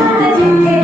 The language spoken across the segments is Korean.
Thank you.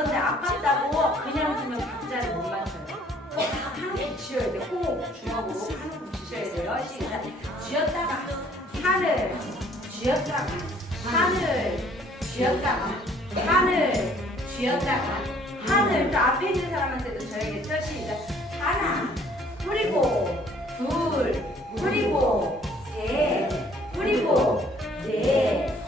그런데 아깝다고 그냥 주면 박자를 못 맞춰요. 꼭 하늘콩 쥐어야 돼. 꼭 주먹으로 하늘콩 쥐셔야 돼요. 시작. 쥐었다가 하늘. 쥐었다가 하늘. 쥐었다가 하늘. 쥐었다가 하늘. 또 앞에 있는 사람한테도 줘야겠죠. 시작. 하나. 뿌리고 둘. 뿌리고 셋. 뿌리고 넷.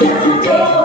You.